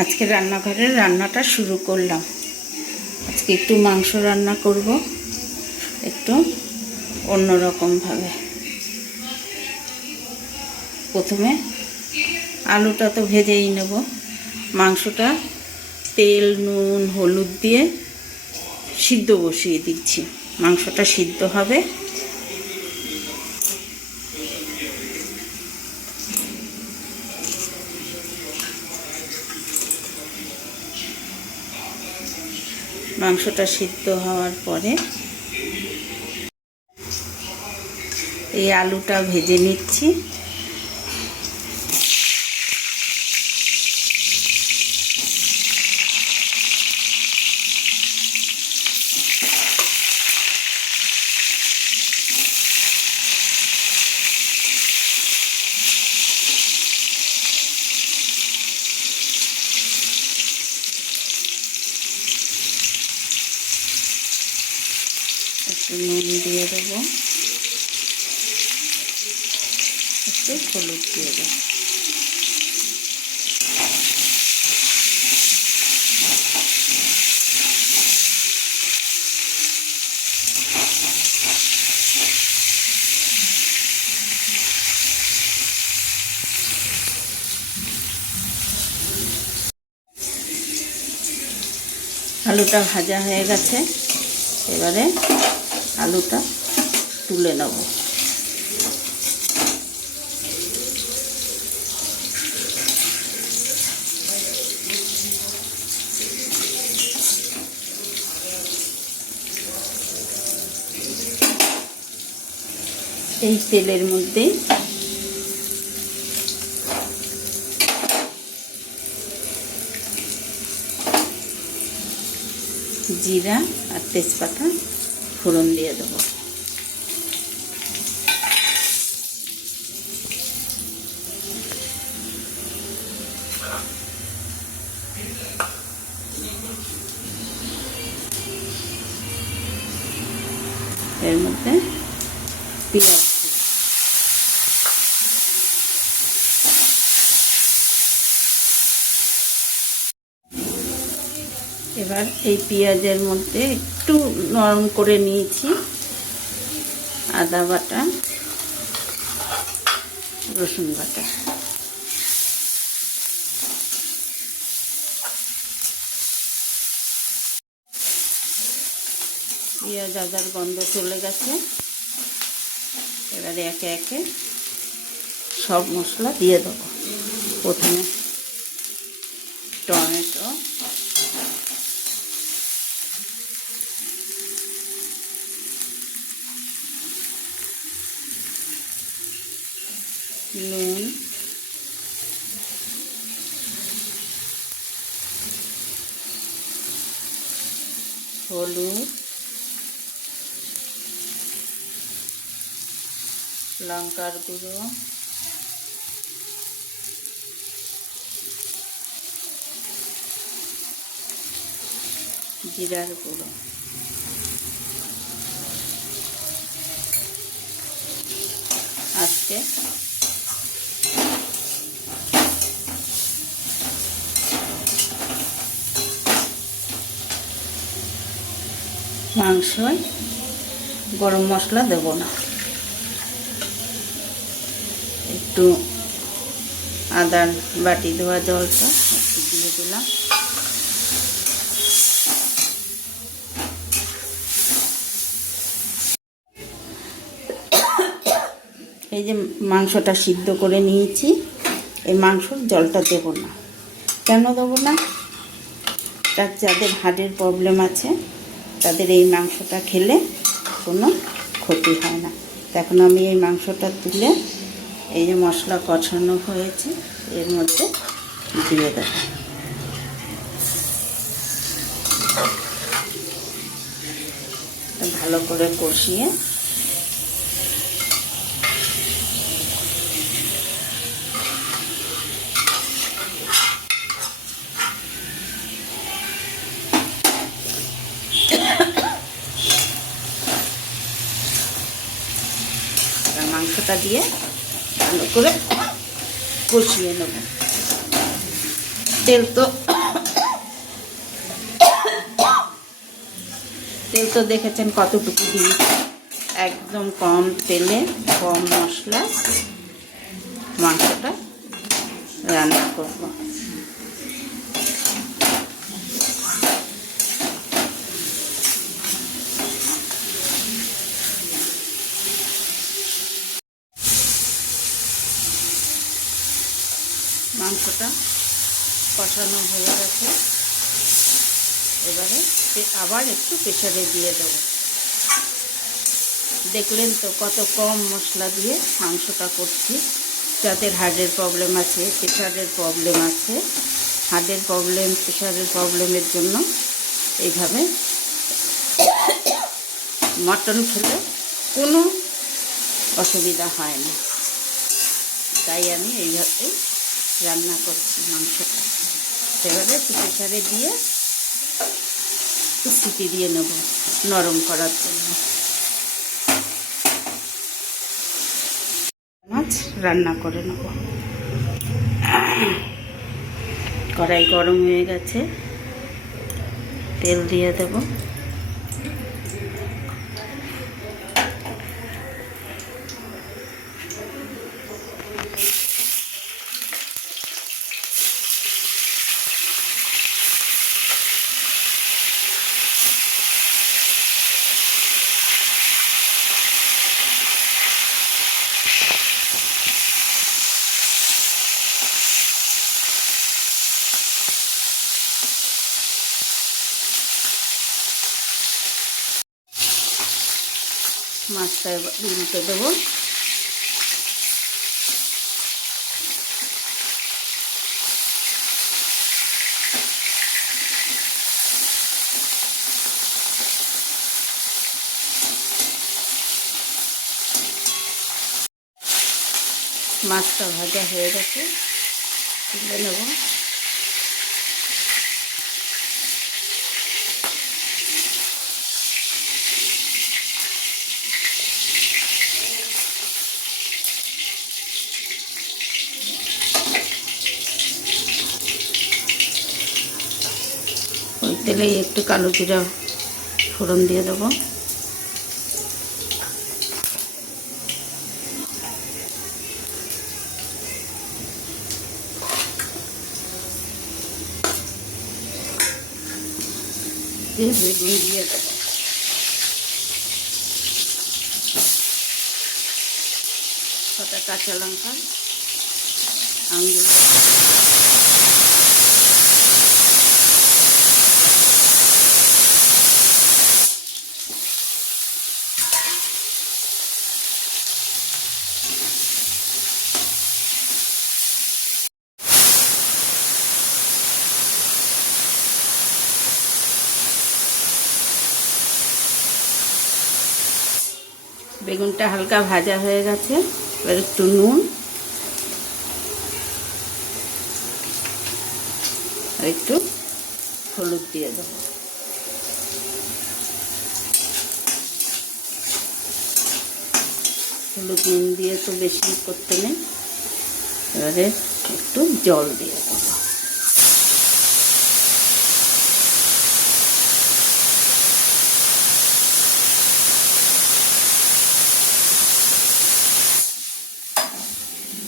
আজকে রান্নাঘরের রান্নাটা শুরু করলাম। আজকে একটু মাংস রান্না করব, একটু অন্যরকমভাবে। প্রথমে আলুটা তো ভেজেই নেব। মাংসটা তেল, নুন, হলুদ দিয়ে সিদ্ধ বসিয়ে দিচ্ছি। মাংসটা সিদ্ধ হবে। মাংসটা সিদ্ধ হওয়ার পরে এই আলুটা ভেজে নিচ্ছি। নুন দিয়ে দেবো। একটু হলুদ দিয়ে দেবো। আলুটা ভাজা হয়ে গেছে। এবারে আলুটা তুলে নেব। এই তেলের মধ্যে জিরা আর তেজপাতা ফোড়ন দিয়ে দেবো। এর মধ্যে পেঁয়াজ এবার এই পেঁয়াজের মধ্যে একটু নরম করে নিয়েছি আদা বাটা, রসুন বাটা। পেঁয়াজ আদার গন্ধ চলে গেছে। এবারে একে একে সব মশলা দিয়ে দেবো প্রথমে। নুন। হলুদ। লঙ্কার গুঁড়ো। জিরার গুঁড়ো। আজকে মাংসয় গরম মশলা দেব না। একটু আদার বাটি ধোয়া জলটা একটু দিয়ে দিলাম। এই যে মাংসটা সিদ্ধ করে নিয়েছি, এই মাংসর জলটা দেব না। কেন দেবো না? তার যাদের হার্টের প্রবলেম আছে তাদের এই মাংসটা খেলে কোনো ক্ষতি হয় না। এখন আমি এই মাংসটা তুলে এই যে মশলা কষানো হয়েছে, এর মধ্যে দিয়ে দেবো। ভালো করে কষিয়ে এবার দিয়ে ভালো করে কষিয়ে নেব। তেল তো তেল তো দেখেছেন কতটুকু দিয়েছি একদম কম তেলে, কম মশলা মাংসটা রান্না করব। মাংসটা কষানো হয়ে গেছে। এবারে আবার একটু প্রেশারে দিয়ে দেবো। দেখলেন তো কত কম মশলা দিয়ে মাংসটা করছি। যাদের হার্টের প্রবলেম আছে প্রেশারের প্রবলেম আছে হার্টের প্রবলেম প্রেশারের প্রবলেমের জন্য এইভাবে মটন খেলে কোনো অসুবিধা হয় না। তাই আমি এইভাবে রান্না করছি মাংসটা। একটু প্রেশারে দিয়ে সিটি দিয়ে নেব নরম করার জন্য। মাছ রান্না করে নেব। কড়াই গরম হয়ে গেছে। তেল দিয়ে দেব। মাছটা উল্টে দেবো। মাছটা ভাজা হয়ে গেছে তুলে নেব। তেলেই একটু কালো জিরা ফোড়ন দিয়ে দেবো। বেগুন দিয়ে দেবো। কাঁচা লঙ্কা আঙুল বেগুনটা হালকা ভাজা হয়ে গেছে, এবার একটু নুন। আর একটু হলুদ দিয়ে দেবো। হলুদ নুন দিয়ে তো বেশি করতে নেই। এবারে একটু জল দিয়ে দেবো।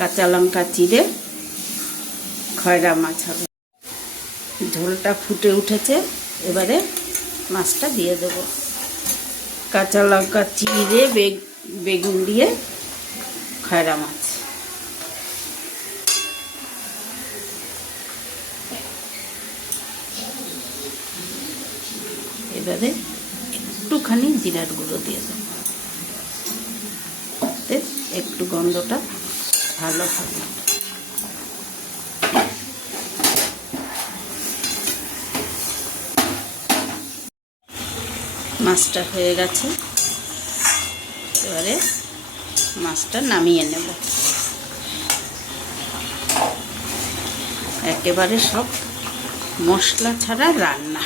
কাঁচা লঙ্কা চিড়ে খয়রা মাছ হবে। ঝোলটা ফুটে উঠেছে, এবারে মাছটা দিয়ে দেব। কাঁচা লঙ্কা চিড়ে বেগ, বেগুন দিয়ে খয়রা মাছ। এবারে একটুখানি জিরার গুঁড়ো দিয়ে দেবো। একটু গন্ধটা ভালো হবে। মাছটা হয়ে গেছে। এবারে মাছটা নামিয়ে নেব। একেবারে সব মশলা ছাড়া রান্না।